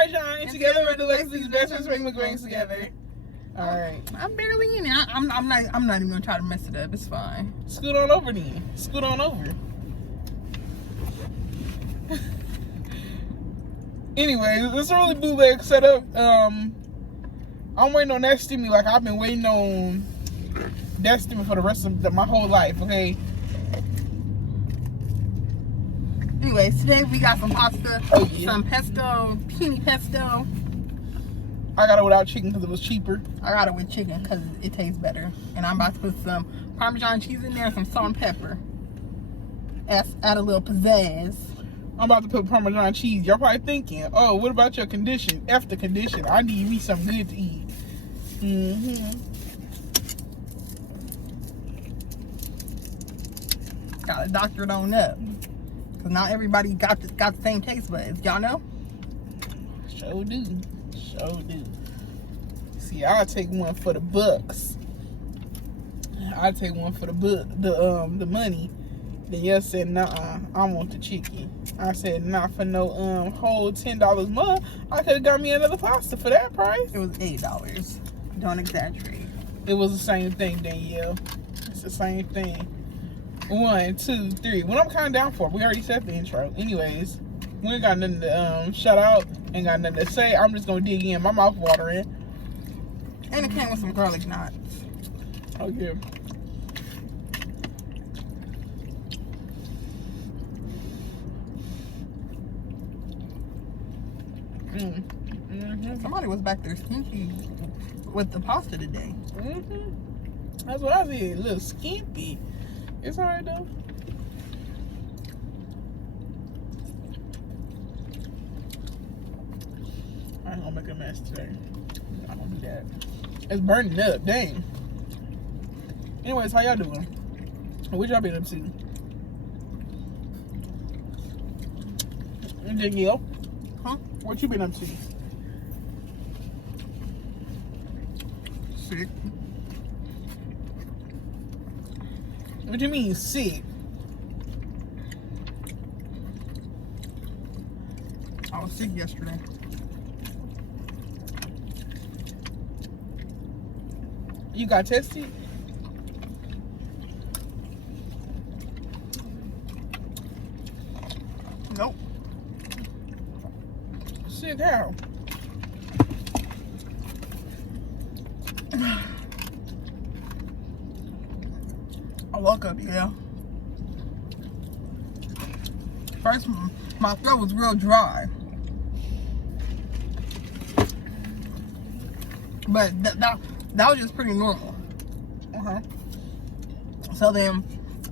Marjan, and together we're DeLexisEats best friends make Mukbangs together. Alright. I'm barely in it. I'm not even gonna try to mess it up. It's fine. Scoot on over then. Scoot on over. Anyway, it's a really bootleg setup. I'm waiting on that stimmy like I've been waiting on that stimmy for the rest of my whole life, okay? Anyways, today we got some pasta, some pesto, penne pesto. I got it without chicken because it was cheaper. I got it with chicken because it tastes better. And I'm about to put some Parmesan cheese in there, some salt and pepper. Add a little pizzazz. I'm about to put Parmesan cheese. Y'all probably thinking, oh, what about your condition? F the condition. I need me some good to eat. Gotta doctor it on up. Because not everybody got the same taste buds. Y'all know? Sure do. Sure do. See, I'll take one for the bucks. I'll take one for the money. Danielle said, nah, I want the chicken. I said, nah, for no whole $10 more. I could have got me another pasta for that price. It was $8. Don't exaggerate. It was the same thing, Danielle. It's the same thing. 1, 2, 3. What I'm counting down for? We already said the intro. Anyways, we ain't got nothing to shout out. Ain't got nothing to say. I'm just gonna dig in. My mouth watering. And it came with some garlic knots. Oh yeah. Somebody was back there stinky with the pasta today. That's what I said. A little skimpy. It's alright though. I ain't gonna make a mess today. I don't do that. It's burning up. Dang. Anyways, how y'all doing? What y'all been up to? Danielle? Huh? What you been up to? Sick. What do you mean sick? I was sick yesterday. You got tested? Nope. Sick how? I woke up, yeah. First, my throat was real dry. But that was just pretty normal. So then,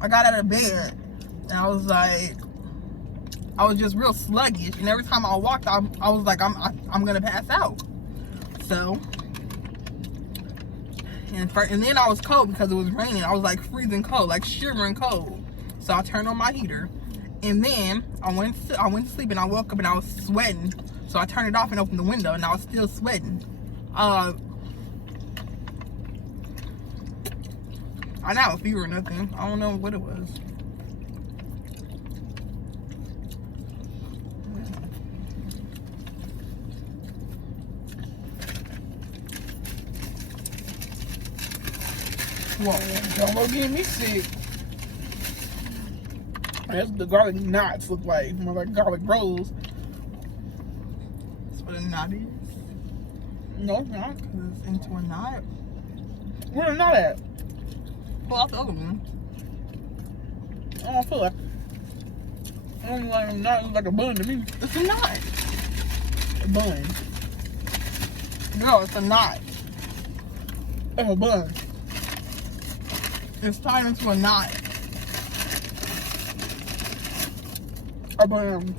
I got out of bed, and I was like, I was just real sluggish. And every time I walked, I was like, I'm gonna pass out. So, and then I was cold because it was raining. I was like freezing cold, like shivering cold. So I turned on my heater, and then I went to sleep, and I woke up and I was sweating. So I turned it off and opened the window, and I was still sweating. I didn't have a fever or nothing. I don't know what it was. Don't go getting me sick. That's what the garlic knots look like. More like garlic rolls. That's what a knot is. No, it's not. Because it's into a knot. Where's the knot at? Pull off the other one. I don't feel like. I don't like a knot. It looks like a bun to me. It's a knot. A bun. No, it's a knot. It's a bun. It's tied into a knot. A bun.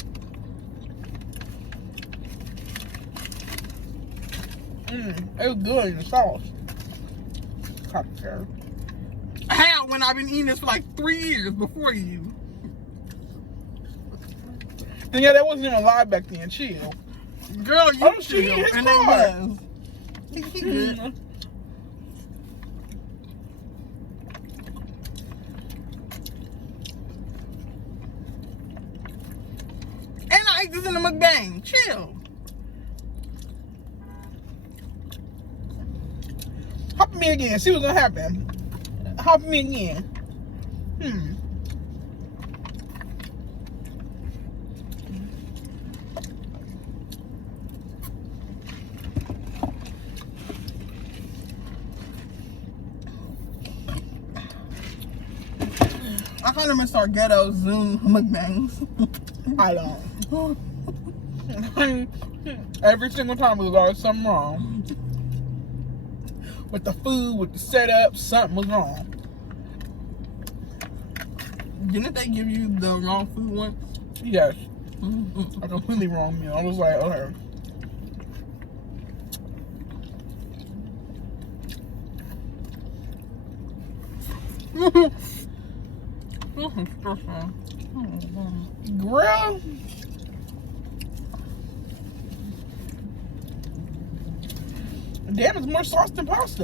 It was good in the sauce. Cocktail. How? When I've been eating this for like 3 years before you. And yeah, that wasn't even live back then. Chill. Girl, you chill. And it was. He good. And I ate this in the mukbang. Chill. Hop me again. See what's gonna happen. Hop me again. I kind of miss our ghetto Zoom mukbangs. I don't. Every single time there was always something wrong. With the food, with the setup, something was wrong. Didn't they give you the wrong food once? Yes. A completely wrong meal. I was like, okay. Girl. Damn, it's more sauce than pasta.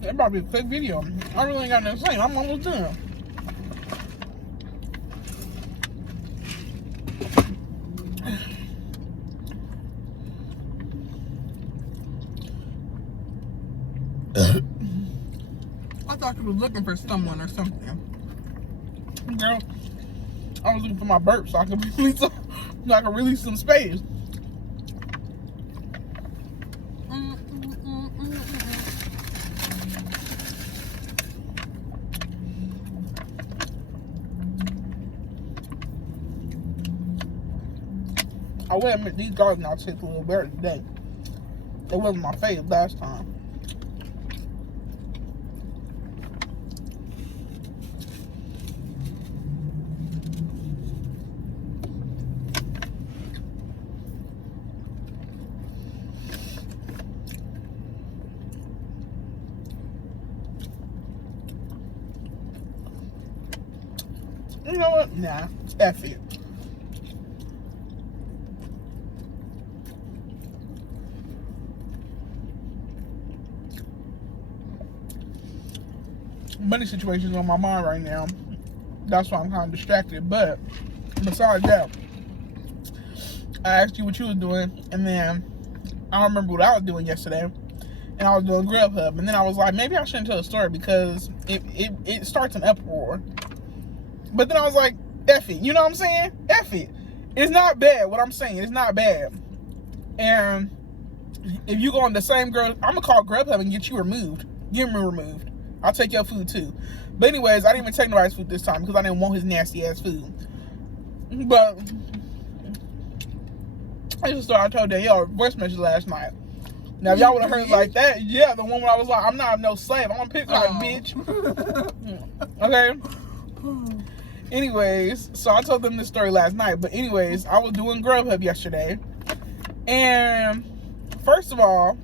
That probably a quick video. I really ain't got nothing to say. I'm almost done. I thought you was looking for someone or something. Girl, I was looking for my burp so I could release some space. I will admit these garlic knots taste a little better today. They wasn't my favorite last time. You know what? Nah, F it. Money situation's on my mind right now. That's why I'm kind of distracted. But besides that, I asked you what you was doing, and then I don't remember what I was doing yesterday, and I was doing GRUBHUB, and then I was like, maybe I shouldn't tell a story because it starts an uproar. But then I was like, F it. You know what I'm saying? F it. It's not bad. What I'm saying, it's not bad. And if you go on the same girl, I'm gonna call GRUBHUB and get you removed. Get me removed. I'll take your food too. But anyways, I didn't even take nobody's food this time because I didn't want his nasty ass food. But I just thought I told Danielle a voice message last night. Now if y'all would have heard it like that, yeah, the one where I was like, I'm not no slave. I'm gonna pick like bitch. Okay. Anyways, so I told them this story last night. But anyways, I was doing GRUBHUB yesterday. And first of all,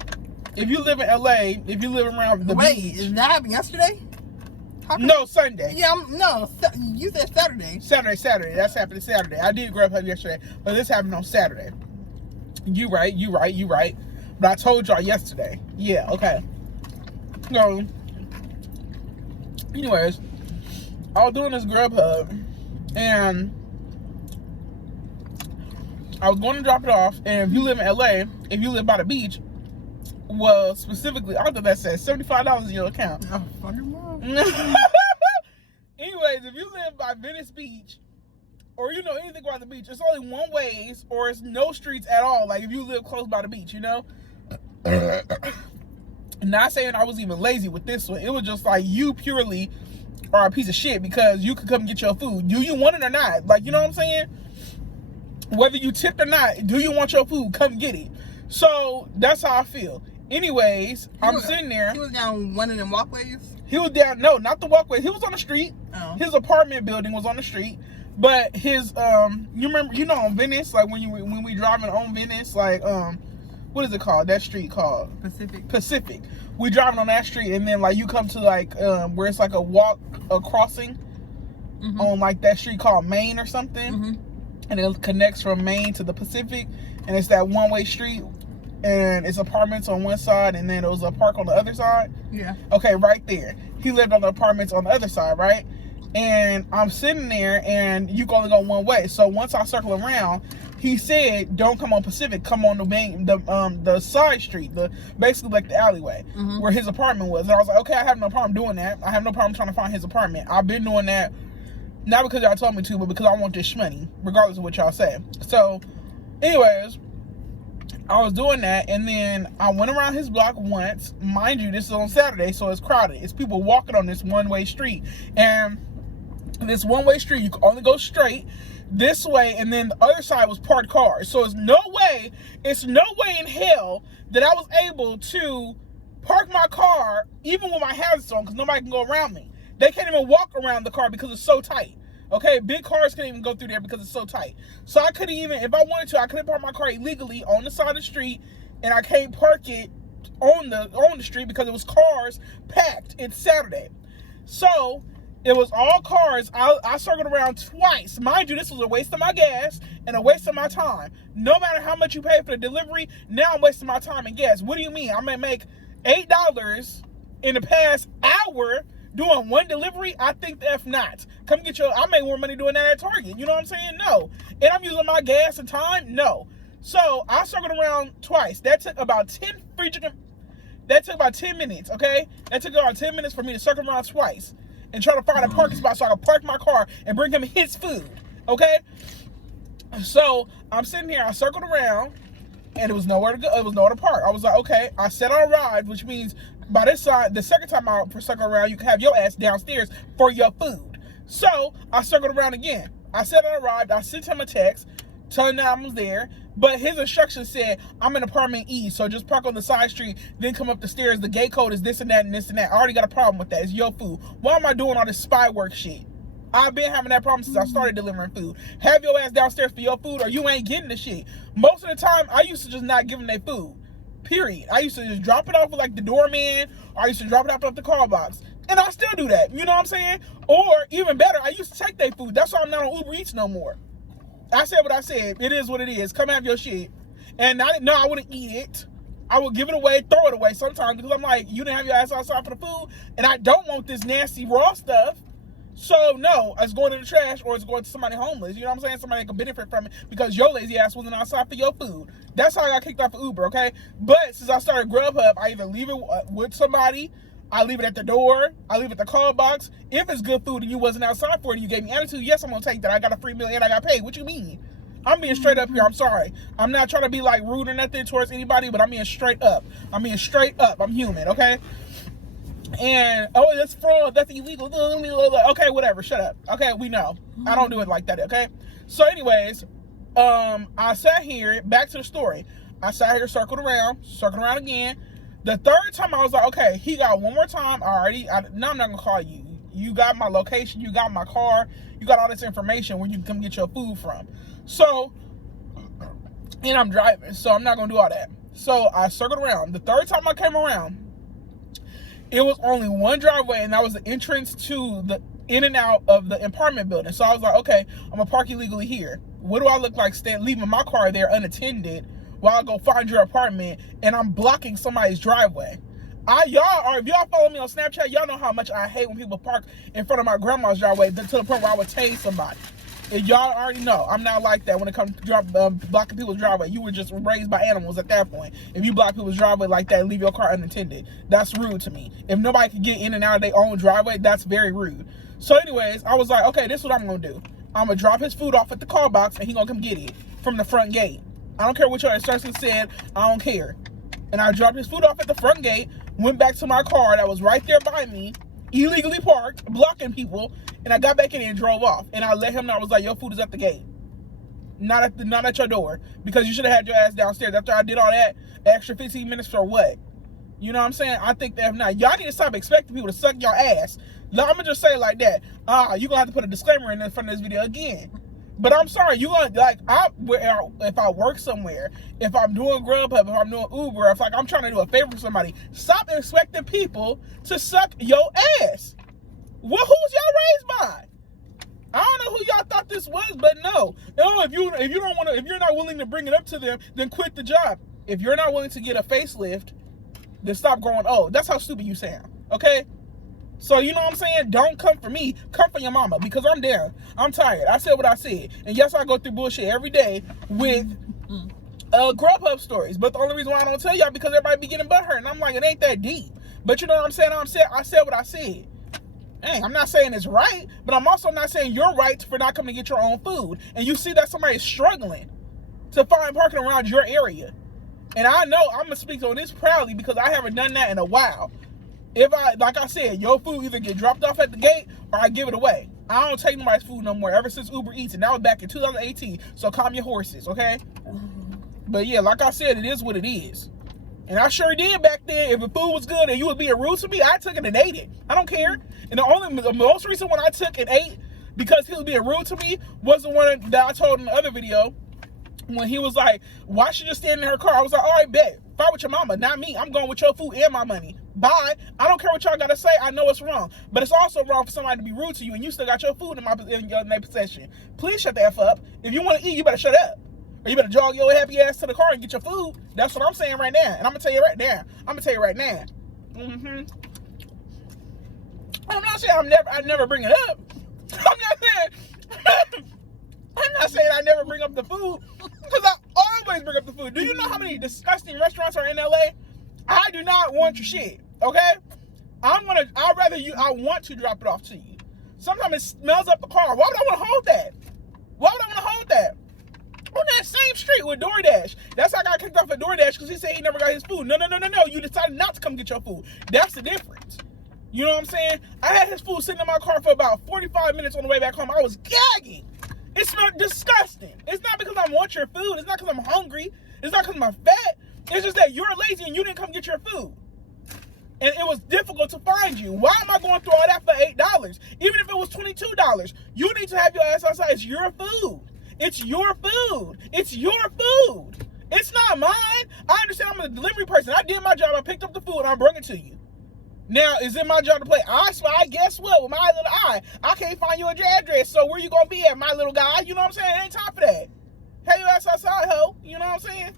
if you live in LA, if you live around the beach. Did that happen yesterday? No, Sunday. Yeah, no, you said Saturday. Saturday. That's happening Saturday. I did GRUBHUB yesterday, but this happened on Saturday. You right. But I told y'all yesterday. Yeah, okay. So, anyways, I was doing this GRUBHUB, and I was going to drop it off, and if you live in LA, if you live by the beach, well, specifically, I thought that said $75 in your account. Oh, fucking wow. Anyways, if you live by Venice Beach, or you know anything about the beach, it's only one ways, or it's no streets at all. Like if you live close by the beach, you know. Not saying I was even lazy with this one. It was just like you purely are a piece of shit because you could come get your food. Do you want it or not? Like, you know what I'm saying? Whether you tipped or not, do you want your food? Come get it. So that's how I feel. Anyways, I'm sitting there. He was down one of them walkways? He was down, no, not the walkway. He was on the street. Oh. His apartment building was on the street. But his, you remember, you know, on Venice, like when we driving on Venice, like, what is it called? That street called? Pacific. We driving on that street, and then like you come to like, where it's like a crossing on like that street called Main or something. And it connects from Main to the Pacific, and it's that one-way street. And it's apartments on one side, and then it was a park on the other side. Yeah. Okay, right there. He lived on the apartments on the other side, right? And I'm sitting there, and you can only go one way. So once I circle around, he said, "Don't come on Pacific. Come on the side street, basically like the alleyway where his apartment was." And I was like, "Okay, I have no problem doing that. I have no problem trying to find his apartment. I've been doing that, not because y'all told me to, but because I want this money, regardless of what y'all say." So, anyways, I was doing that, and then I went around his block once. Mind you, this is on Saturday, so it's crowded. It's people walking on this one-way street, and this one-way street, you can only go straight this way, and then the other side was parked cars. So it's no way in hell that I was able to park my car even with my hazards on, because nobody can go around me. They can't even walk around the car because it's so tight. Okay, big cars can't even go through there because it's so tight. So I couldn't even, if I wanted to, I couldn't park my car illegally on the side of the street, and I can't park it on the street because it was cars packed. It's Saturday. So it was all cars. I circled around twice. Mind you, this was a waste of my gas and a waste of my time. No matter how much you pay for the delivery, now I'm wasting my time and gas. What do you mean? I'm going to make $8 in the past hour doing one delivery? I think the F not. Come get I make more money doing that at Target. You know what I'm saying? No. And I'm using my gas and time? No. So I circled around twice. That took about 10 minutes, okay? That took about 10 minutes for me to circle around twice and try to find a parking spot so I could park my car and bring him his food, okay? So I'm sitting here, I circled around, and it was nowhere to go. It was nowhere to park. I was like, okay. I said I arrived, which means by this side, the second time I circle around, you can have your ass downstairs for your food. So I circled around again. I said I arrived. I sent him a text telling him I was there, but his instructions said, "I'm in apartment E, so just park on the side street, then come up the stairs. The gate code is this and that and this and that." I already got a problem with that. It's your food. Why am I doing all this spy work shit? I've been having that problem since I started delivering food. Have your ass downstairs for your food, or you ain't getting the shit. Most of the time, I used to just not give them their food. Period. I used to just drop it off with like the doorman, or I used to drop it off at the call box. And I still do that. You know what I'm saying? Or even better, I used to take their food. That's why I'm not on Uber Eats no more. I said what I said. It is what it is. Come have your shit. And I wouldn't eat it. I would give it away, throw it away sometimes, because I'm like, you didn't have your ass outside for the food, and I don't want this nasty raw stuff. So no, it's going in the trash, or it's going to somebody homeless. You know what I'm saying? Somebody that can benefit from it because your lazy ass wasn't outside for your food. That's how I got kicked off of Uber, okay? But since I started GRUBHUB, I either leave it with somebody, I leave it at the door, I leave it at the call box. If it's good food and you wasn't outside for it and you gave me attitude, yes, I'm going to take that. I got a free meal and I got paid. What you mean? I'm being straight up here. I'm sorry. I'm not trying to be like rude or nothing towards anybody, but I'm being straight up. I'm being straight up. I'm human, okay? And, oh, that's fraud. That's illegal. Okay, whatever. Shut up. Okay, we know. I don't do it like that, okay? So, anyways, I sat here. Back to the story. I sat here, circled around again. The third time, I was like, okay, he got one more time. Now I'm not going to call you. You got my location. You got my car. You got all this information where you can come get your food from. So, and I'm driving, so I'm not going to do all that. So, I circled around. The third time I came around, it was only one driveway, and that was the entrance to the in and out of the apartment building. So I was like, okay, I'm going to park illegally here. What do I look like leaving my car there unattended while I go find your apartment, and I'm blocking somebody's driveway? If y'all follow me on Snapchat, y'all know how much I hate when people park in front of my grandma's driveway to the point where I would tase somebody. And y'all already know I'm not like that when it comes to blocking people's driveway. You were just raised by animals at that point. If you block people's driveway like that and leave your car unattended, that's rude to me. If nobody can get in and out of their own driveway, that's very rude. So anyways, I was like, okay, this is what I'm going to do. I'm going to drop his food off at the call box, and he's going to come get it from the front gate. I don't care what your instructions said. I don't care. And I dropped his food off at the front gate, went back to my car that was right there by me, illegally parked, blocking people, and I got back in and drove off. And I let him know. I was like, your food is at the gate, not at your door, because you should have had your ass downstairs. After I did all that extra 15 minutes for what? You know what I'm saying? I think that now y'all need to stop expecting people to suck your ass. Now, I'm gonna just say it like that. You're gonna have to put a disclaimer in front of this video again. But I'm sorry, you gonna if I work somewhere, if I'm doing GRUBHUB, if I'm doing Uber, if I'm trying to do a favor for somebody, stop expecting people to suck your ass. Well, who's y'all raised by? I don't know who y'all thought this was, but no. If you're not willing to bring it up to them, then quit the job. If you're not willing to get a facelift, then stop growing old. That's how stupid you sound. Okay? So, you know what I'm saying? Don't come for me. Come for your mama, because I'm down. I'm tired. I said what I said. And yes, I go through bullshit every day with GRUBHUB stories. But the only reason why I don't tell y'all because everybody be getting butthurt. And I'm like, it ain't that deep. But you know what I'm saying? I said what I said. Hey, I'm not saying it's right, but I'm also not saying you're right for not coming to get your own food. And you see that somebody is struggling to find parking around your area. And I know I'm going to speak on this proudly because I haven't done that in a while. If like I said, your food either get dropped off at the gate or I give it away. I don't take nobody's food no more ever since Uber Eats. And that was back in 2018. So calm your horses, okay? But yeah, like I said, it is what it is. And I sure did back then. If the food was good and you was being rude to me, I took it and ate it. I don't care. And the most recent one I took and ate because he was being rude to me was the one that I told in the other video when he was like, why should you stand in her car? I was like, all right, bet. Fight with your mama, not me. I'm going with your food and my money. Bye. I don't care what y'all got to say. I know it's wrong. But it's also wrong for somebody to be rude to you and you still got your food in their possession. Please shut the F up. If you want to eat, you better shut up. Or you better jog your happy ass to the car and get your food. That's what I'm saying right now. And I'm going to tell you right now. I'm not saying I never bring it up. I'm not saying I never bring up the food. Because I always bring up the food. Do you know how many disgusting restaurants are in LA? I do not want your shit. Okay? I want to drop it off to you. Sometimes it smells up the car. Why would I want to hold that? On that same street with DoorDash. That's how I got kicked off at DoorDash because he said he never got his food. No. You decided not to come get your food. That's the difference. You know what I'm saying? I had his food sitting in my car for about 45 minutes on the way back home. I was gagging. It smelled disgusting. It's not because I want your food. It's not because I'm hungry. It's not because I'm fat. It's just that you're lazy and you didn't come get your food. And it was difficult to find you. Why am I going through all that for $8? Even if it was $22, you need to have your ass outside. It's your food. It's your food. It's your food. It's not mine. I understand I'm a delivery person. I did my job. I picked up the food and I'm bringing it to you. Now, is it my job to play I Spy? Guess what? With my little eye, I can't find you your address. So where you going to be at, my little guy? You know what I'm saying? It ain't time for that. Hey, your ass outside, ho. You know what I'm saying?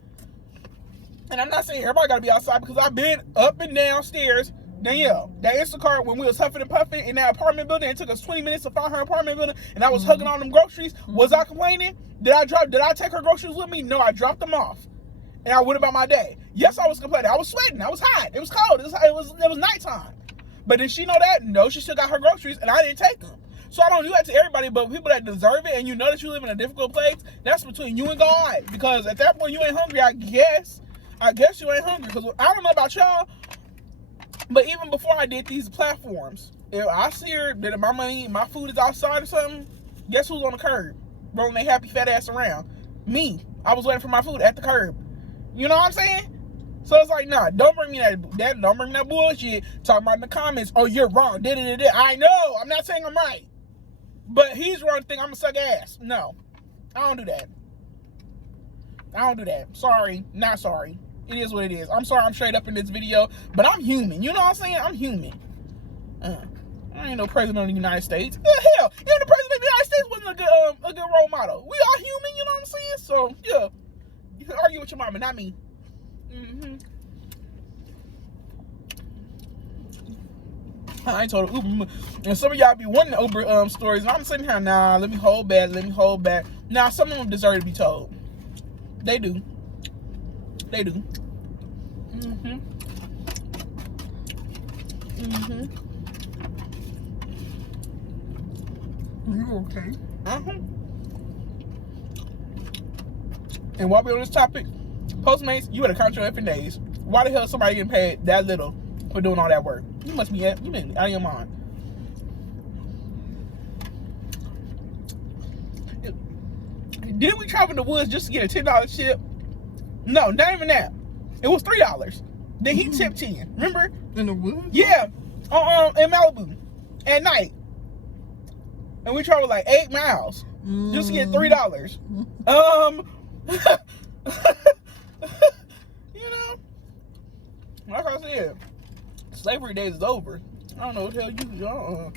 And I'm not saying everybody got to be outside because I've been up and downstairs. Danielle, that Instacart, when we was huffing and puffing in that apartment building, it took us 20 minutes to find her apartment building, and I was hugging all them groceries. Was I complaining? Did I take her groceries with me? No, I dropped them off. And I went about my day. Yes, I was complaining. I was sweating. I was hot. It was cold. It was nighttime. But did she know that? No, she still got her groceries, and I didn't take them. So I don't do that to everybody, but people that deserve it, and you know that you live in a difficult place, that's between you and God. Because at that point, you ain't hungry, I guess. You ain't hungry. Because I don't know about y'all, but even before I did these platforms, if I see her that my food is outside or something, guess who's on the curb? Rolling their happy fat ass around. Me. I was waiting for my food at the curb. You know what I'm saying? So it's like, nah, don't bring me that bullshit. Talking about in the comments, oh, you're wrong. I know. I'm not saying I'm right. But he's wrong to think I'm gonna suck ass. No. I don't do that. Sorry. Not sorry. It is what it is. I'm sorry I'm straight up in this video, but I'm human. You know what I'm saying? I'm human. I ain't no president of the United States. Hell, even the president of the United States wasn't a good role model. We are human, you know what I'm saying? So, yeah. You can argue with your mama, not me. I ain't told her Uber. And some of y'all be wanting Uber stories. And I'm sitting here, nah, let me hold back. Nah, some of them deserve to be told. They do. You okay? And while we're on this topic, Postmates, you better count your effing days. Why the hell is somebody getting paid that little for doing all that work? You must be out of your mind. Didn't we travel in the woods just to get a $10 tip? No, not even that. It was $3. Then he tipped 10. Remember? In the woods? Yeah. In Malibu. At night. And we traveled like 8 miles. Just to get $3. You know? Like I said, slavery days is over. I don't know what the hell you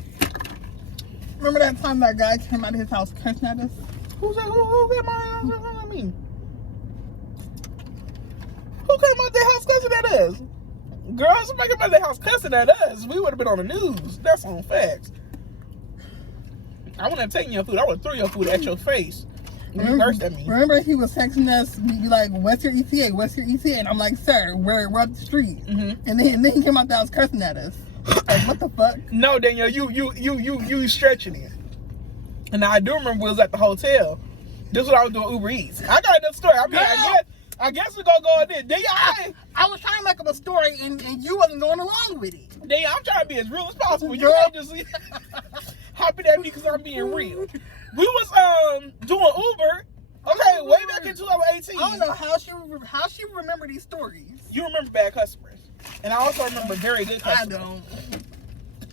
Remember that time that guy came out of his house cursing at us? Who's that? Who came out of I mean? Who came out their house cussing at us? Girl, somebody come out of the house cussing at us. We would have been on the news. That's on facts. I wouldn't have taken your food. I would have threw your food at your face. You cursed at me. Remember he was texting us, be like, what's your ETA? What's your ETA? And I'm like, sir, we're up the street. Mm-hmm. And then he came out the house cursing at us. Like, what the fuck? No, Danielle, you stretching it. And I do remember we was at the hotel. This is what I was doing Uber Eats. I got another story. I mean, I guess we're gonna go on this. I was trying to make up a story and you wasn't going along with it. Danielle, I'm trying to be as real as possible. You can't just hopping at me because I'm being real. We was doing Uber. Okay, way back in 2018. I don't know how she remember these stories. You remember bad customers, and I also remember very good customers. I don't.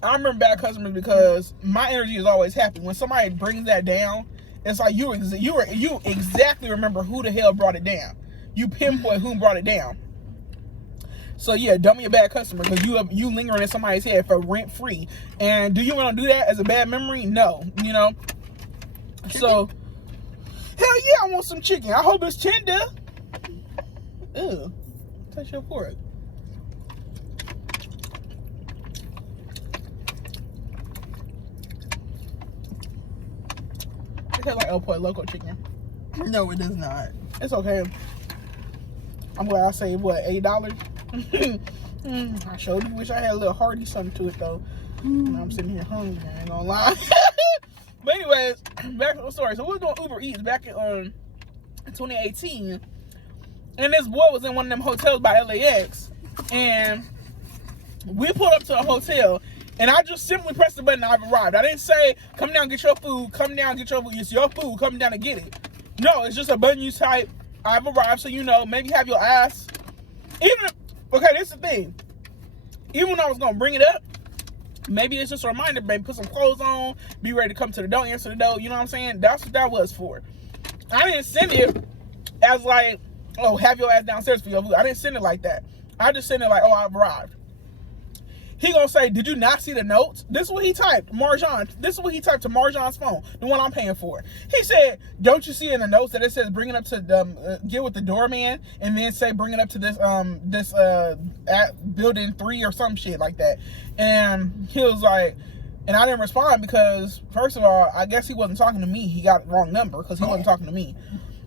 I remember bad customers because my energy is always happy. When somebody brings that down, it's like you exactly remember who the hell brought it down. You pinpoint who brought it down. So yeah, don't be a bad customer because you lingering in somebody's head for rent free. And do you want to do that as a bad memory? No, you know. Chicken? So hell yeah, I want some chicken. I hope it's tender. Ew, touch your fork. It tastes like El Pollo Loco chicken. No, it does not. It's okay. I'm glad I saved what, $8? I showed you. Wish I had a little hearty something to it though. I'm sitting here hungry. I ain't gonna lie. But anyways, back to the story. So we were doing Uber Eats back in 2018, and this boy was in one of them hotels by LAX, and we pulled up to a hotel, and I just simply pressed the button. I've arrived. I didn't say, "Come down, get your food. Come down, get your food." It's your food. Come down and get it. No, it's just a button you type. I've arrived, so you know. Maybe have your ass. Okay, this is the thing. Even when I was gonna bring it up, maybe it's just a reminder, baby, put some clothes on, be ready to come to the door, answer the door, you know what I'm saying? That's what that was for. I didn't send it as like, oh, have your ass downstairs for your food. I didn't send it like that. I just sent it like, oh, I've arrived. He gonna say, did you not see the notes? This is what he typed, Marjan. This is what he typed to Marjan's phone, the one I'm paying for. He said, don't you see in the notes that it says bring it up to get with the doorman, and then say bring it up to this at building 3 or some shit like that. And he was like, and I didn't respond because first of all, I guess he wasn't talking to me. He got the wrong number because he wasn't talking to me.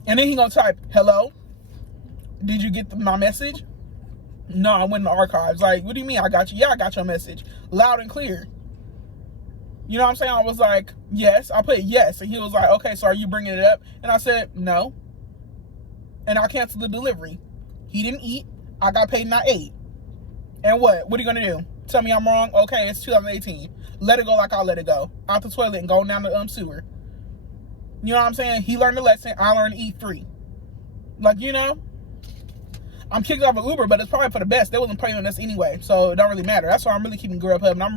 And then he gonna type, hello, did you get my message? No, I went in the archives. Like, what do you mean I got you? Yeah, I got your message. Loud and clear. You know what I'm saying? I was like, yes. I put yes. And he was like, okay, so are you bringing it up? And I said, no. And I canceled the delivery. He didn't eat. I got paid and I ate. And what? What are you going to do? Tell me I'm wrong? Okay, it's 2018. Let it go like I let it go. Out the toilet and go down the sewer. You know what I'm saying? He learned a lesson. I learned to eat free. Like, you know? I'm kicked off of Uber, but it's probably for the best. They wasn't paying on us anyway, so it don't really matter. That's why I'm really keeping GRUBHUB, and I'm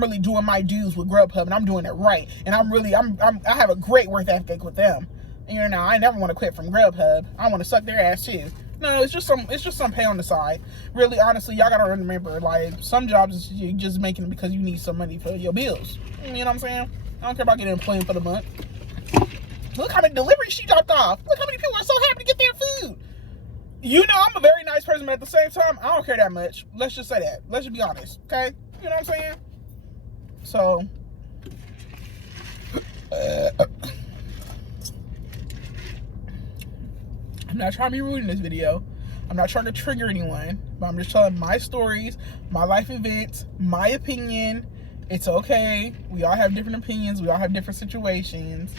really doing my dues with GRUBHUB, and I'm doing it right. And I have a great work ethic with them. And you know, I never want to quit from GRUBHUB. I want to suck their ass too. No, it's just some pay on the side. Really, honestly, y'all gotta remember, like, some jobs you just making it because you need some money for your bills. You know what I'm saying? I don't care about getting employed for the month. Look how many deliveries she dropped off. Look how many people are so happy to get their food. You know, I'm a very nice person, but at the same time, I don't care that much. Let's just say that. Let's just be honest, okay? You know what I'm saying? So, I'm not trying to be rude in this video. I'm not trying to trigger anyone, but I'm just telling my stories, my life events, my opinion. It's okay. We all have different opinions. We all have different situations.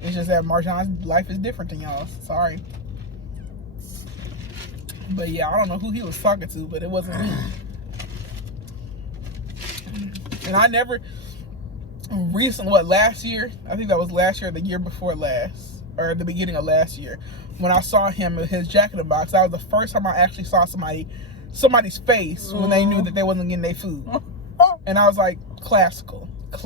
It's just that Marjan's life is different than y'all's. Sorry. But yeah, I don't know who he was talking to, but it wasn't me. And I never last year? I think that was last year or the year before last. Or the beginning of last year. When I saw him with his Jack in the Box, that was the first time I actually saw somebody's face when they knew that they wasn't getting their food. And I was like, classical. Because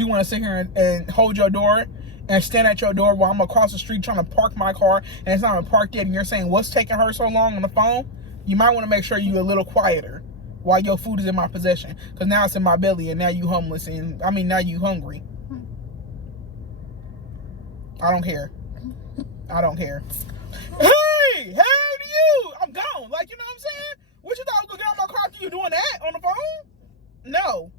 you want to sit here and hold your door and stand at your door while I'm across the street trying to park my car and it's not even parked yet, and you're saying, what's taking her so long on the phone? You might want to make sure you're a little quieter while your food is in my possession, because now it's in my belly and now you homeless, and now you hungry. I don't care. Hey to you! I'm gone. Like, you know what I'm saying? What you thought I was gonna get out my car after you doing that on the phone? No.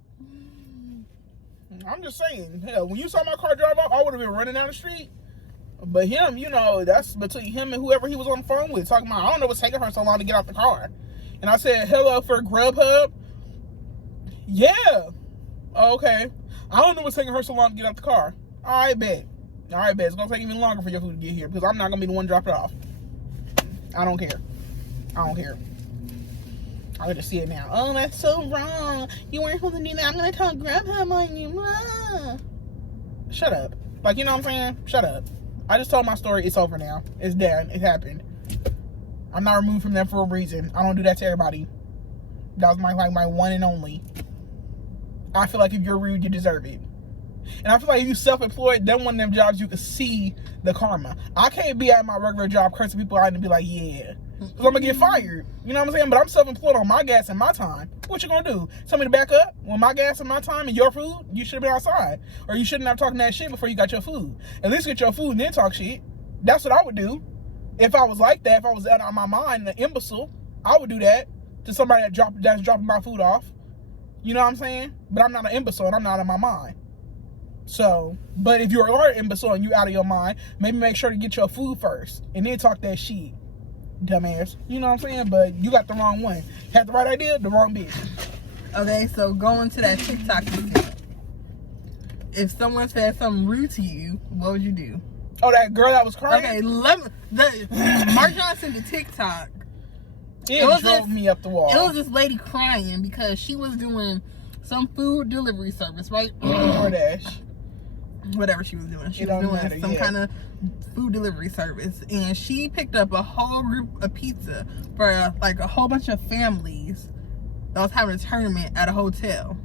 I'm just saying, hell, when you saw my car drive off, I would have been running down the street. But him, you know, that's between him and whoever he was on the phone with, talking about, I don't know what's taking her so long to get out the car. And I said, hello for GRUBHUB. Yeah. Oh, okay. I don't know what's taking her so long to get out the car. All right, bet. It's going to take even longer for your food to get here because I'm not going to be the one to drop it off. I don't care. I can just see it now. Oh, that's so wrong. You weren't supposed to do that. I'm going to call GRUBHUB on you. Ah. Shut up. Like, you know what I'm saying? Shut up. I just told my story. It's over now. It's done. It happened. I'm not removed from them for a reason. I don't do that to everybody. That was my one and only. I feel like if you're rude, you deserve it. And I feel like if you self-employed, then one of them jobs you can see the karma. I can't be at my regular job cursing people out and be like, yeah. Because I'm going to get fired. You know what I'm saying? But I'm self-employed on my gas and my time. What you going to do? Tell me to back up? When my gas and my time and your food, you should have been outside. Or you shouldn't have talking that shit before you got your food. At least get your food and then talk shit. That's what I would do. If I was like that, if I was out of my mind, an imbecile, I would do that to somebody that's dropping my food off. You know what I'm saying? But I'm not an imbecile and I'm not in my mind. So, but if you are an imbecile and you out of your mind, maybe make sure to get your food first and then talk that shit. Dumbass. You know what I'm saying? But you got the wrong one. Had the right idea, the wrong bitch. Okay, so going to that TikTok incident. If someone said something rude to you, what would you do? Oh, that girl that was crying? Okay, Marjan sent the TikTok. It drove me up the wall. It was this lady crying because she was doing some food delivery service, right? DoorDash. Whatever she was doing. She was doing some kind of food delivery service. And she picked up a whole group of pizza for like a whole bunch of families that was having a tournament at a hotel.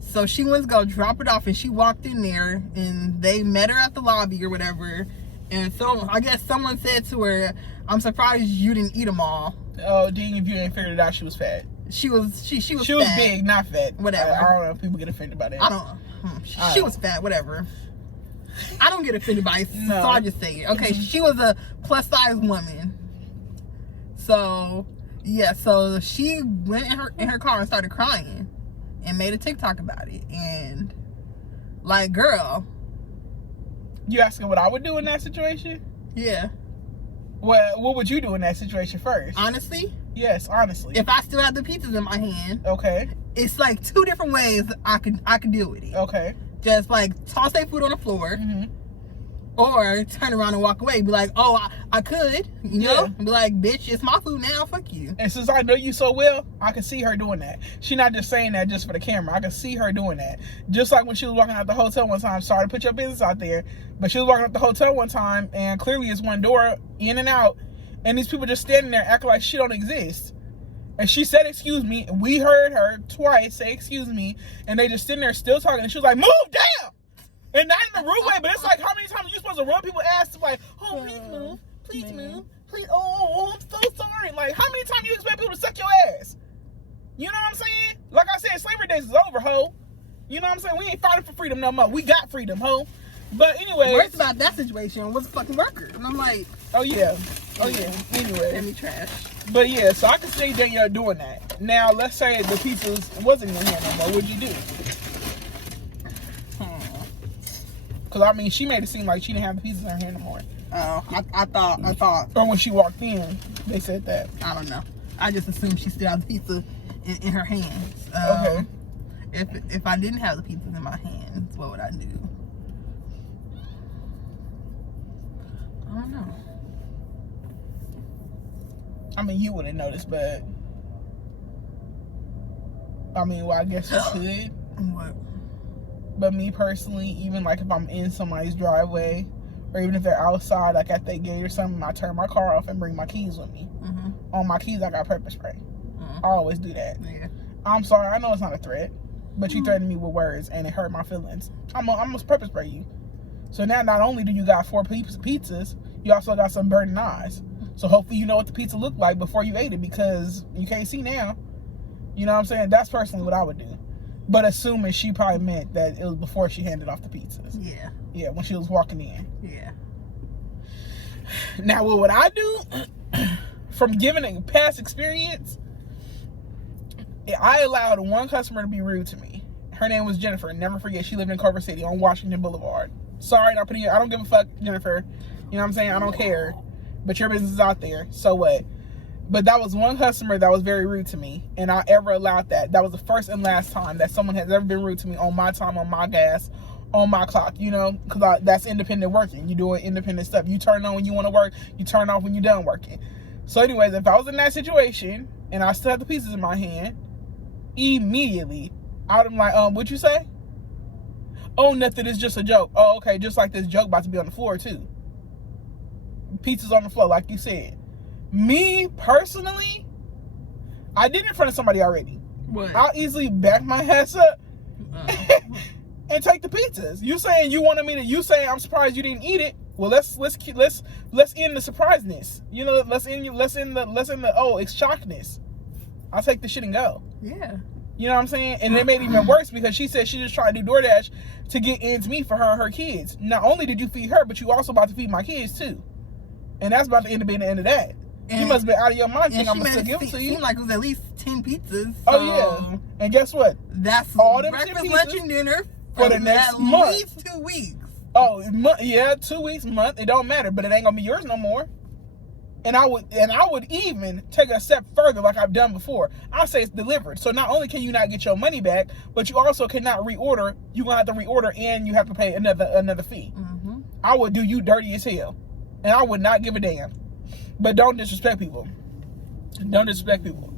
So she went to go drop it off and she walked in there and they met her at the lobby or whatever. And so I guess someone said to her, I'm surprised you didn't eat them all. Oh, dang, if you ain't figured it out, she was fat. She was fat. Big, not fat. Whatever. I don't know if people get offended by that. I don't know. She was fat, whatever. I don't get offended by it, so I just say it. Okay, she was a plus size woman. So, yeah, so she went in her car and started crying and made a TikTok about it. And, like, girl. You asking what I would do in that situation? Yeah. What would you do in that situation first? Honestly? Yes, honestly. If I still have the pizzas in my hand. Okay. It's like two different ways I could deal with it. Okay. Just like toss their food on the floor. Mm-hmm. Or turn around and walk away. Be like, oh, I could. You know? Be like, bitch, it's my food now. Fuck you. And since I know you so well, I can see her doing that. She not just saying that just for the camera. I can see her doing that. Just like when she was walking out the hotel one time. Sorry to put your business out there. But she was walking out the hotel one time. And clearly it's one door in and out. And these people just standing there acting like she don't exist. And she said, excuse me. We heard her twice say, excuse me. And they just sitting there still talking. And she was like, move down. And not in a rude way, but it's like, how many times are you supposed to run people's ass to like, oh, please move, please move, please, oh, I'm so sorry. Like, how many times you expect people to suck your ass? You know what I'm saying? Like I said, slavery days is over, ho. You know what I'm saying? We ain't fighting for freedom no more. We got freedom, ho. But anyway. Worst about that situation was a fucking worker. And I'm like, oh, yeah. Oh, yeah. Anyway. Send me trash. But yeah, so I can see Danielle doing that. Now, let's say the pizzas wasn't in your hand no more. What'd you do? Because, I mean, she made it seem like she didn't have the pieces in her hand no more. Oh, I thought. Or when she walked in, they said that. I don't know. I just assumed she still had the pizza in her hands. Okay. If I didn't have the pizzas in my hands, what would I do? I don't know. I mean, you wouldn't notice, but... I mean, well, I guess you could. What? But me personally, even like if I'm in somebody's driveway, or even if they're outside, like at their gate or something, I turn my car off and bring my keys with me. Mm-hmm. On my keys, I got pepper spray. Mm-hmm. I always do that. Yeah. I'm sorry, I know it's not a threat, but you threatened me with words and it hurt my feelings. I'm gonna pepper spray you. So now, not only do you got 4 pizzas, you also got some burning eyes. So hopefully you know what the pizza looked like before you ate it, because you can't see now. You know what I'm saying? That's personally what I would do. But assuming she probably meant that it was before she handed off the pizzas. Yeah. Yeah, when she was walking in. Yeah. Now, what would I do? from giving a past experience, I allowed one customer to be rude to me. Her name was Jennifer. Never forget, she lived in Culver City on Washington Boulevard. Sorry, not putting you. I don't give a fuck, Jennifer. You know what I'm saying? I don't care. But your business is out there. So what? But that was one customer that was very rude to me, and I ever allowed that. That was the first and last time that someone has ever been rude to me on my time, on my gas, on my clock, you know, because that's independent working. You doing independent stuff. You turn on when you want to work. You turn off when you're done working. So anyways, if I was in that situation and I still had the pieces in my hand, immediately I would be like, what'd you say? Oh, nothing, it's just a joke. Oh, okay, just like this joke about to be on the floor too. Pizzas on the floor, like you said. Me, personally, I did it in front of somebody already. What? I'll easily back my ass up and take the pizzas. You saying you wanted me to, you saying I'm surprised you didn't eat it. Well, let's end the surpriseness. You know, let's end the it's shockness. I'll take the shit and go. Yeah. You know what I'm saying? And it made it even worse because she said she just tried to do DoorDash to get ends meet for her and her kids. Not only did you feed her, but you also about to feed my kids too. And that's about to end up being the end of that. And you must be out of your mind thinking I'm going to still give it to you. It seemed like it was at least 10 pizzas. So oh, yeah. And guess what? That's all them breakfast, lunch, and dinner for the next month. At least 2 weeks. Oh, yeah, 2 weeks, month. It don't matter, but it ain't going to be yours no more. And I would even take it a step further like I've done before. I'll say it's delivered. So not only can you not get your money back, but you also cannot reorder. You're going to have to reorder and you have to pay another fee. Mm-hmm. I would do you dirty as hell. And I would not give a damn. But don't disrespect people. Don't disrespect people.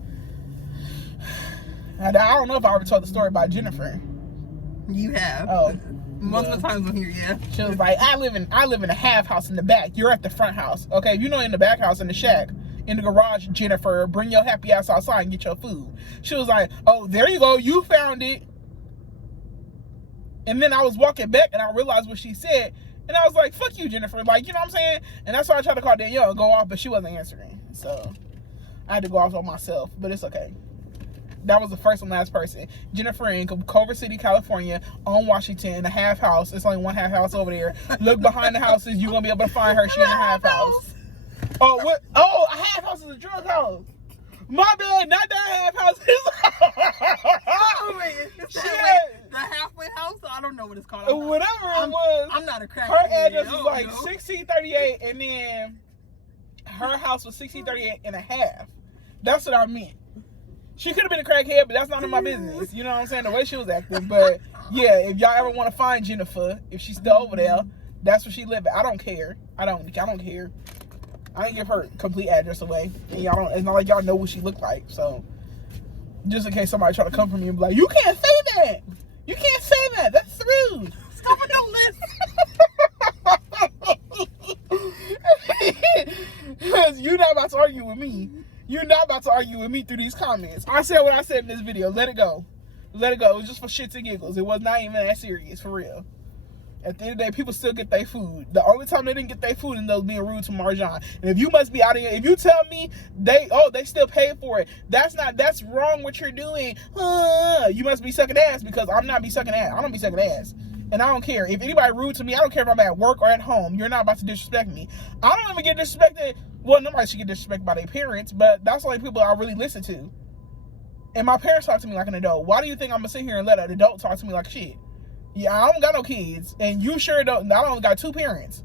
And I don't know if I ever told the story about Jennifer. You have. Oh. Most of the times on here, yeah. She was like, I live in a half house in the back. You're at the front house. Okay, you know, in the back house, in the shack, in the garage, Jennifer, bring your happy ass outside and get your food. She was like, oh, there you go. You found it. And then I was walking back and I realized what she said. And I was like, fuck you, Jennifer. Like, you know what I'm saying? And that's why I tried to call Danielle and go off, but she wasn't answering. So I had to go off on myself, but it's okay. That was the first and last person. Jennifer in Culver City, California, on Washington, in a half house. It's only one half house over there. Look behind the houses. You're going to be able to find her. She's in a half house. Oh, what? Oh, a half house is a drug house. My bad, not that half house. Oh, wait, the halfway house? I don't know what it's called. Whatever it was. I'm not a crackhead. Her address was like 1638, and then her house was 1638 and a half. That's what I meant. She could have been a crackhead, but that's none of my business. You know what I'm saying? The way she was acting. But yeah, if y'all ever want to find Jennifer, if she's still over there, that's where she live at. I don't care. I don't care. I didn't give her complete address away. And y'all don't, it's not like y'all know what she looked like. So just in case somebody try to come from me and be like, you can't say that. You can't say that. That's rude. Stop on the list. You're not about to argue with me. You're not about to argue with me through these comments. I said what I said in this video. Let it go. Let it go. It was just for shits and giggles. It was not even that serious, for real. At the end of the day, people still get their food. The only time they didn't get their food is those being rude to Marjan. And if you must be out of here, if you tell me they still paid for it, that's wrong what you're doing. You must be sucking ass, because I'm not be sucking ass. I don't be sucking ass. And I don't care. If anybody rude to me, I don't care if I'm at work or at home. You're not about to disrespect me. I don't even get disrespected. Well, nobody should get disrespected by their parents, but that's the only people I really listen to. And my parents talk to me like an adult. Why do you think I'm going to sit here and let an adult talk to me like shit? Yeah, I don't got no kids. And you sure don't. I only got 2 parents.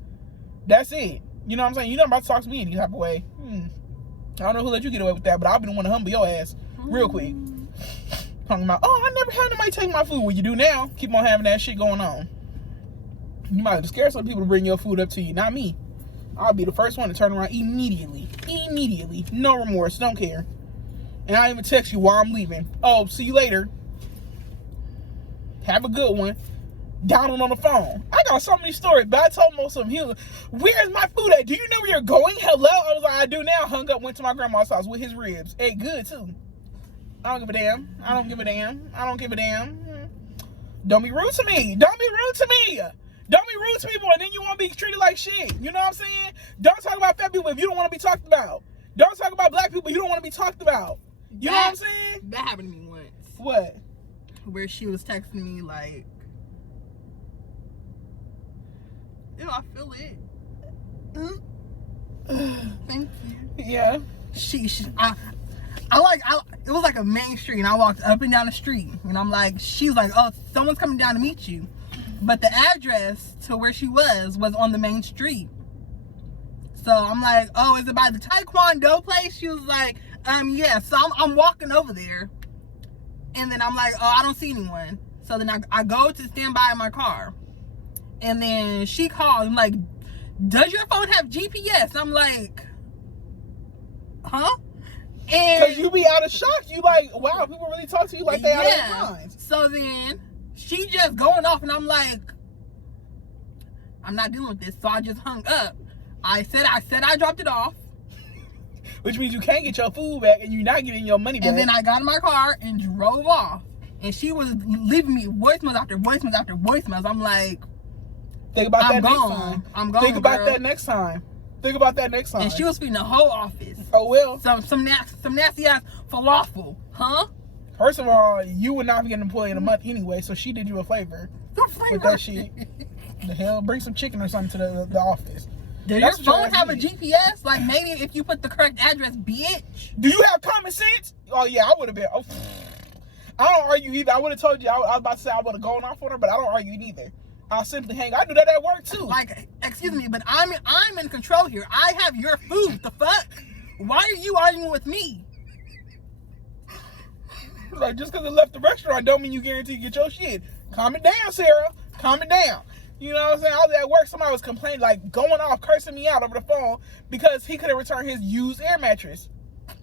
That's it. You know what I'm saying? You're not about to talk to me any type of way. I don't know who let you get away with that, but I've been the one to humble your ass real quick. Talking about, oh, I never had nobody take my food. Well, you do now. Keep on having that shit going on. You might have to scare some people to bring your food up to you, not me. I'll be the first one to turn around immediately. Immediately. No remorse. Don't care. And I even text you while I'm leaving. Oh, see you later. Have a good one. Down on the phone. I got so many stories, but I told most of them, he was, where's my food at? Do you know where you're going? Hello? I was like, I do now. Hung up, went to my grandma's house with his ribs. Ate good, too. I don't give a damn. I don't give a damn. I don't give a damn. Don't be rude to me. Don't be rude to me. Don't be rude to people, and then you want to be treated like shit. You know what I'm saying? Don't talk about fat people if you don't want to be talked about. Don't talk about black people if you don't want to be talked about. You know what I'm saying? That happened to me once. What? Where she was texting me like, ew, I feel it. Thank you. Yeah. it was like a main street, and I walked up and down the street, and I'm like, she's like, oh, someone's coming down to meet you, but the address to where she was on the main street. So I'm like, oh, is it by the Taekwondo place? She was like, yeah. So I'm walking over there, and then I'm like, oh, I don't see anyone. So then I go to stand by in my car, and then she calls. I'm like, does your phone have GPS? I'm like, huh? And because you be out of shock. You like, wow, people really talk to you like they out of their minds. So then she just going off, and I'm like, I'm not dealing with this. So I just hung up. I said I dropped it off. Which means you can't get your food back, and you're not getting your money back. And then I got in my car and drove off. And she was leaving me voicemails after voicemails after voicemails. I'm like, think about that next time. I'm gone, Think about girl. that next time. Think about that next time. And she was feeding the whole office. Oh, well. Some nasty ass falafel, huh? First of all, you would not be getting an employee in a month anyway, so she did you a favor with that shit. The hell? Bring some chicken or something to the office. Does your phone have a GPS? Like, maybe if you put the correct address, bitch. Do you have common sense? Oh, yeah, I would have been. Oh, I don't argue either. I would have told you. I was about to say I would have gone off on her, but I don't argue either. I'll simply hang. I do that at work, too. Like, excuse me, but I'm in control here. I have your food. The fuck? Why are you arguing with me? Like, just because it left the restaurant don't mean you guarantee you get your shit. Calm it down, Sarah. Calm it down. You know what I'm saying? I was at work, somebody was complaining, like, going off, cursing me out over the phone because he couldn't return his used air mattress.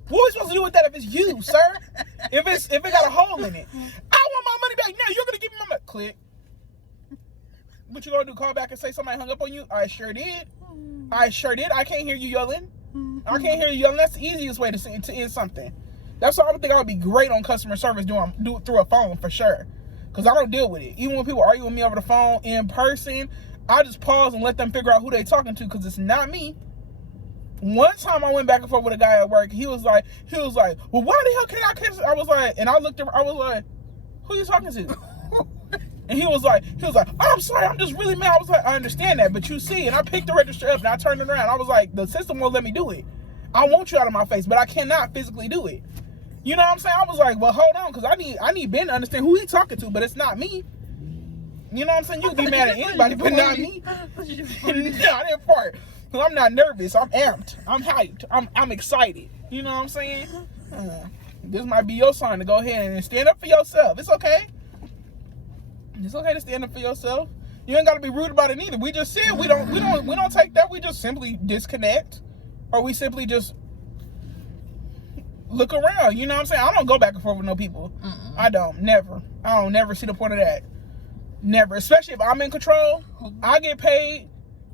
What are we supposed to do with that if it's used, sir? If it got a hole in it. I want my money back now. You're going to give me my money. Click. What you going to do? Call back and say somebody hung up on you? I sure did. I can't hear you yelling. I can't hear you yelling. That's the easiest way to end something. That's why I would think I would be great on customer service do it through a phone for sure. Because I don't deal with it. Even when people argue with me over the phone in person, I just pause and let them figure out who they talking to because it's not me. One time I went back and forth with a guy at work. He was like, well, why the hell can't I cancel? I was like, and I looked at, I was like, who you talking to? And he was like, oh, I'm sorry, I'm just really mad. I was like, I understand that, but you see, and I picked the register up and I turned it around. I was like, the system won't let me do it. I want you out of my face, but I cannot physically do it. You know what I'm saying? I was like, well, hold on, because I need Ben to understand who he's talking to, but it's not me. You know what I'm saying? You can be mad at anybody, but not me. No, that part. Because I'm not nervous. I'm amped. I'm hyped. I'm excited. You know what I'm saying? This might be your sign to go ahead and stand up for yourself. It's okay. It's okay to stand up for yourself. You ain't got to be rude about it either. We just said we don't take that. We just simply disconnect, or we simply just look around. You know what I'm saying? I don't go back and forth with no people. I don't. Never. I don't never see the point of that. Never. Especially if I'm in control. I get paid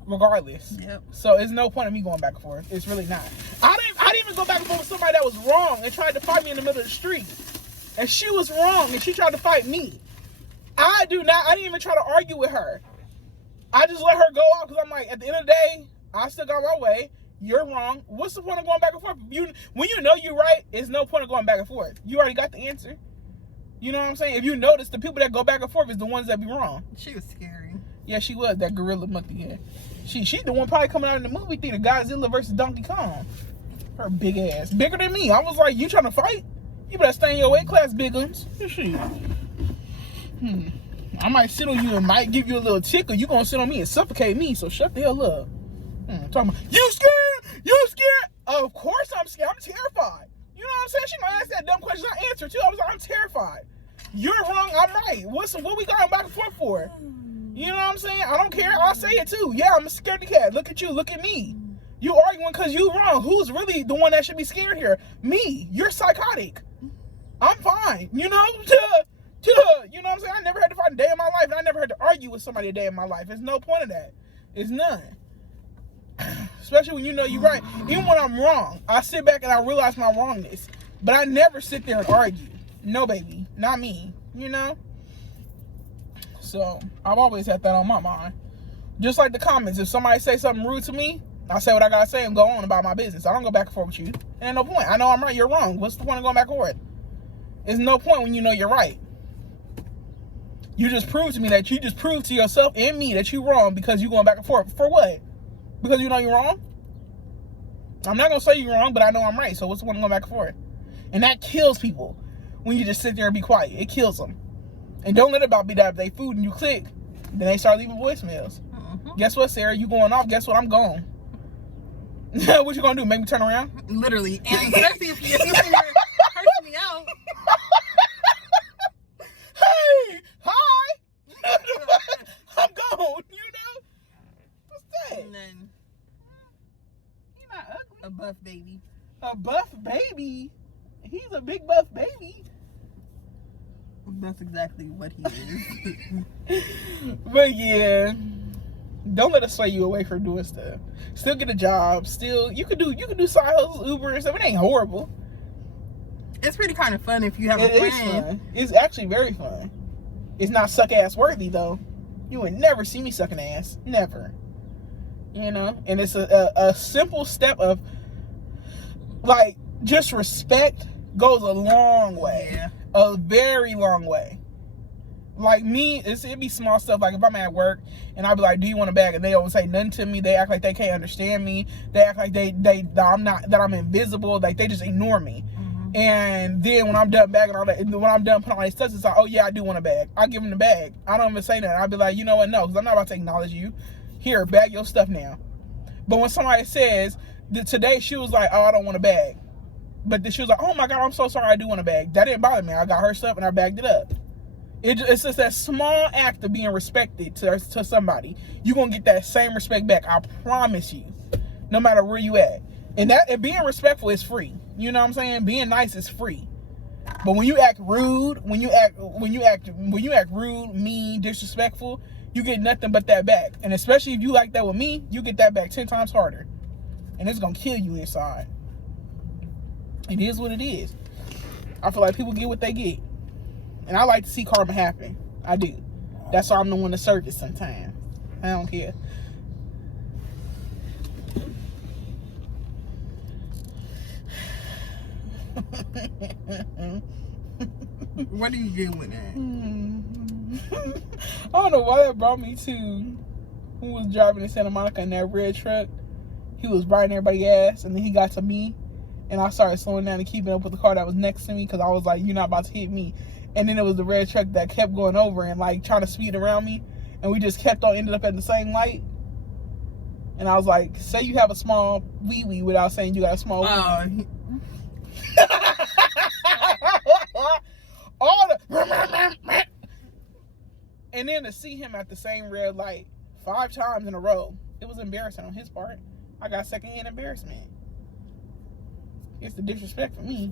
regardless. Yep. So it's no point in me going back and forth. It's really not. I didn't even go back and forth with somebody that was wrong and tried to fight me in the middle of the street. And she was wrong and she tried to fight me. I didn't even try to argue with her. I just let her go out because I'm like, at the end of the day, I still got my way. You're wrong. What's the point of going back and forth? When you know you're right, there's no point of going back and forth. You already got the answer. You know what I'm saying? If you notice, the people that go back and forth is the ones that be wrong. She was scary. Yeah, she was. That gorilla monkey head. She's the one probably coming out in the movie theater. Godzilla versus Donkey Kong. Her big ass. Bigger than me. I was like, you trying to fight? You better stay in your weight class, big ones. Shit. I might sit on you and might give you a little tickle. You gonna sit on me and suffocate me, so shut the hell up. Talking about, you scared? You scared? Of course I'm scared. I'm terrified. You know what I'm saying? She might ask that dumb question. I answer too. I was like, I'm terrified. You're wrong. I'm right. What we going back and forth for? You know what I'm saying? I don't care. I'll say it too. Yeah, I'm a scaredy cat. Look at you. Look at me. You arguing because you wrong. Who's really the one that should be scared here? Me. You're psychotic. I'm fine. You know? You know what I'm saying? I never had to fight a day in my life, and I never had to argue with somebody a day in my life. There's no point of that. It's none. Especially when you know you're right. Even when I'm wrong, I sit back and I realize my wrongness. But I never sit there and argue. No, baby. Not me. You know? So, I've always had that on my mind. Just like the comments. If somebody say something rude to me, I say what I gotta say and go on about my business. I don't go back and forth with you. Ain't no point. I know I'm right, you're wrong. What's the point of going back and forth? There's no point when you know you're right. You just proved to yourself and me that you're wrong because you're going back and forth. For what? Because you know you're wrong? I'm not gonna say you're wrong, but I know I'm right. So what's the one going back and forth? And that kills people when you just sit there and be quiet. It kills them. And don't let it about be that if they food and you click, then they start leaving voicemails. Guess what, Sarah? You going off? Guess what? I'm gone. What you gonna do? Make me turn around? Literally, and especially if you curse me out. Hey, hi. I'm gone. You know what's that? And then You're not ugly. a buff baby. A buff baby. He's a big buff baby. That's exactly what he is. But yeah, don't let us sway you away from doing stuff. Still get a job. Still, you could do side hustles, Uber and stuff. It ain't horrible. It's pretty kind of fun if you have a It is friend. fun. It's actually very fun. It's not suck ass worthy though. You would never see me sucking ass. Never. You know? And it's a simple step of like just respect goes a long way. Yeah. A very long way. Like me, it'd be small stuff. Like if I'm at work and I'd be like, "Do you want a bag?" and they don't say nothing to me. They act like they can't understand me. They act like that I'm invisible. Like they just ignore me. And then when I'm done bagging all that, when I'm done putting all these stuff, it's like, "Oh yeah, I do want a bag." I give them the bag. I don't even say that. I'll be like, "You know what? No, because I'm not about to acknowledge you. Here, bag your stuff now." But when somebody says that today, she was like, "Oh, I don't want a bag," but then she was like, "Oh my God, I'm so sorry. I do want a bag." That didn't bother me. I got her stuff and I bagged it up. It's just that small act of being respected to somebody. You're going to get that same respect back. I promise you. No matter where you at. And being respectful is free. You know what I'm saying? Being nice is free. But when you act rude, when you act rude, mean, disrespectful, you get nothing but that back. And especially if you like that with me, you get that back 10 times harder. And it's going to kill you inside. It is what it is. I feel like people get what they get. And I like to see karma happen. I do. That's why I'm the one to serve it sometimes. I don't care. What are you doing at? I don't know why that brought me to who was driving in Santa Monica in that red truck. He was riding everybody's ass, and then he got to me, and I started slowing down and keeping up with the car that was next to me because I was like, "You're not about to hit me." And then it was the red truck that kept going over and like trying to speed around me, and we just kept on ended up at the same light. And I was like, "Say you have a small wee wee without saying you got a small wee wee." All the and then to see him at the same red light 5 times in a row, it was embarrassing on his part. I got secondhand embarrassment. It's the disrespect for me.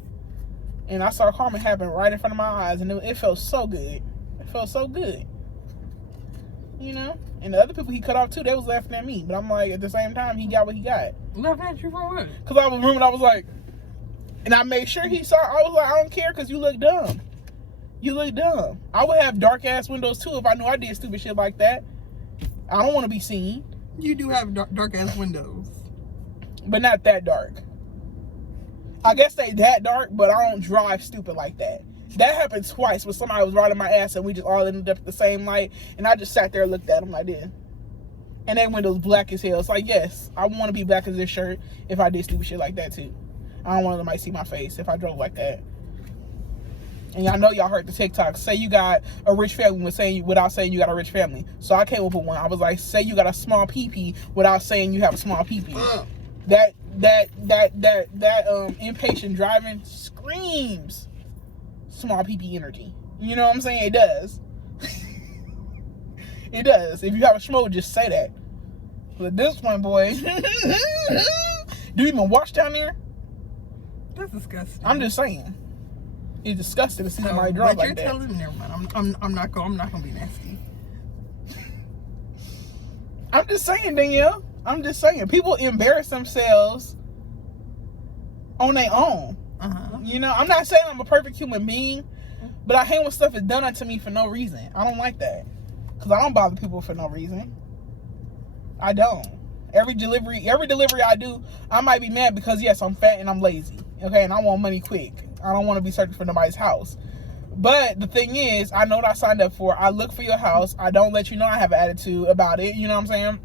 And I saw karma happen right in front of my eyes, and it felt so good. It felt so good. You know? And the other people he cut off too, they was laughing at me. But I'm like, at the same time, he got what he got. Laughing at you for what? Because I was remembering, I was like, and I made sure he saw, I was like, "I don't care because you look dumb. You look dumb." I would have dark ass windows too if I knew I did stupid shit like that. I don't want to be seen. You do have dark ass windows. But not that dark. I guess they that dark, but I don't drive stupid like that. That happened twice when somebody was riding my ass and we just all ended up at the same light, and I just sat there and looked at them like this. And that window's black as hell. It's like, yes, I want to be black as this shirt if I did stupid shit like that too. I don't want somebody to see my face if I drove like that. And y'all know y'all heard the TikTok. Say you got a rich family without saying you got a rich family. So I came up with one. I was like, say you got a small pee-pee without saying you have a small pee-pee. That impatient driving screams small pee-pee energy. You know what I'm saying? It does. It does. If you have a schmo, just say that. But this one, boy, do you even wash down there? That's disgusting. I'm just saying. It's disgusting to see somebody drive like that. But you're telling me, never mind. I'm not gonna be nasty. I'm just saying, Danielle. I'm just saying. People embarrass themselves on their own. You know, I'm not saying I'm a perfect human being, but I hate when stuff is done unto me for no reason. I don't like that. Because I don't bother people for no reason. I don't. Every delivery I do, I might be mad because, yes, I'm fat and I'm lazy. Okay, and I want money quick. I don't want to be searching for nobody's house. But the thing is, I know what I signed up for. I look for your house. I don't let you know I have an attitude about it. You know what I'm saying?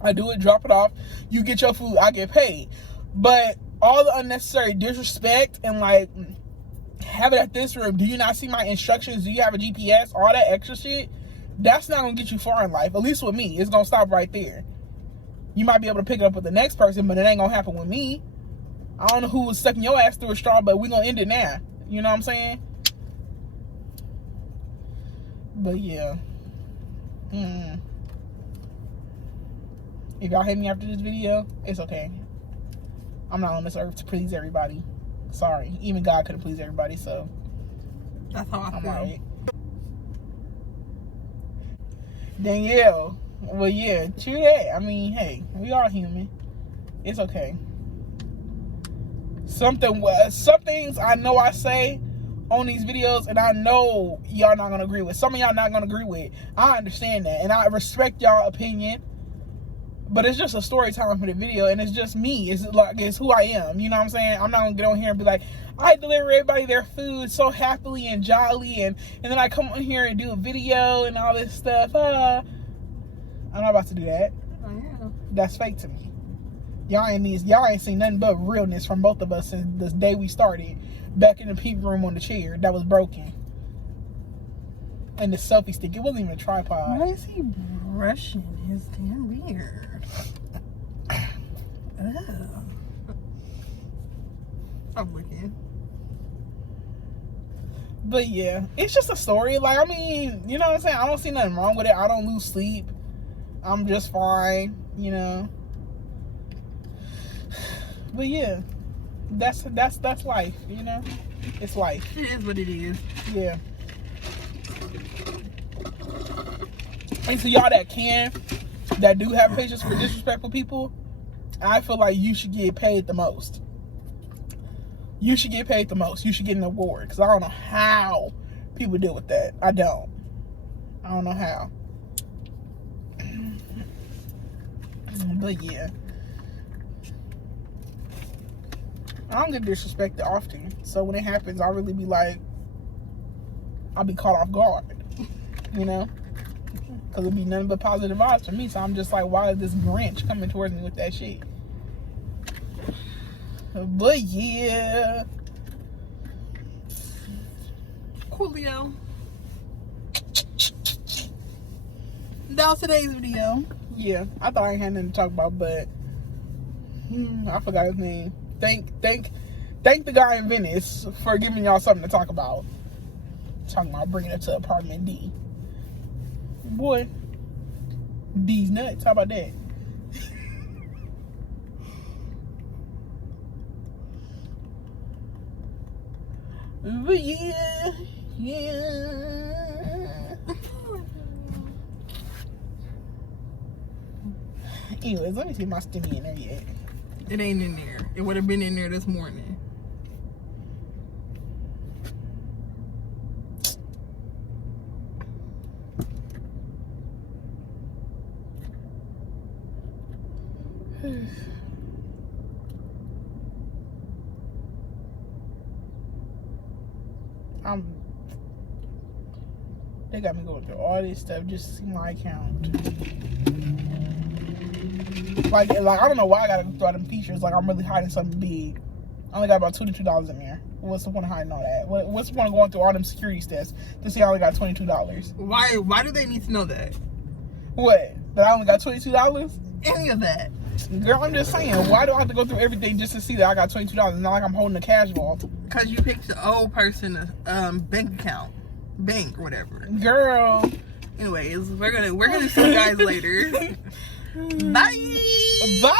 I do it, drop it off. You get your food, I get paid. But all the unnecessary disrespect and like, have it at this room, do you not see my instructions, do you have a GPS, all that extra shit, that's not gonna get you far in life. At least with me, it's gonna stop right there. You might be able to pick it up with the next person, but it ain't gonna happen with me. I don't know who was sucking your ass through a straw, but we gonna end it now. You know what I'm saying? But yeah. If y'all hate me after this video, it's okay. I'm not on this earth to please everybody. Sorry. Even God couldn't please everybody, so that's how I feel. Right. Danielle. Well, yeah, true that. I mean, hey, we are human. It's okay. Some things I know I say on these videos, and I know y'all not gonna agree with. Some of y'all not gonna agree with. I understand that, and I respect y'all opinion. But it's just a story time for the video, and it's just me. It's who I am. You know what I'm saying? I'm not gonna get on here and be like, I deliver everybody their food so happily and jolly, and then I come on here and do a video and all this stuff. I'm not about to do that. Oh, yeah. That's fake to me. Y'all ain't seen nothing but realness from both of us since the day we started. Back in the peep room on the chair that was broken. And the selfie stick. It wasn't even a tripod. Why is he brushing his damn beard? I'm looking. But yeah, it's just a story. Like, I mean, you know what I'm saying? I don't see nothing wrong with it. I don't lose sleep. I'm just fine, you know. But yeah, that's life, you know. It's life. It is what it is. Yeah. And to y'all that do have patience for disrespectful people, I feel like you should get paid the most. You should get paid the most. You should get an award, because I don't know how people deal with that. I don't know how. But yeah, I don't get disrespected often, so when it happens, I really be like, I'll be caught off guard, you know, because it'll be nothing but positive vibes for me. So I'm just like, why is this Grinch coming towards me with that shit? But yeah, coolio. That was today's video. Yeah, I thought I ain't had nothing to talk about, but I forgot his name. Thank the guy in Venice for giving y'all something to talk about. Talking about bringing it to apartment D. Boy, D's nuts. How about that? But yeah. Anyways, let me see if my stimmy in there yet. It ain't in there. It would have been in there this morning. They got me going through all this stuff just to see my account. Like I don't know why I gotta go through all them features. Like, I'm really hiding something big. I only got about $22 in there. What's the point of hiding all that? What's the point of going through all them security steps to see I only got $22? Why do they need to know that? What? That I only got $22? Any of that? Girl, I'm just saying, why do I have to go through everything just to see that I got $22? It's not like I'm holding a cash vault. Because you picked the old person bank account. Bank or whatever. Girl. Anyways, we're gonna see you guys later. Bye. Bye.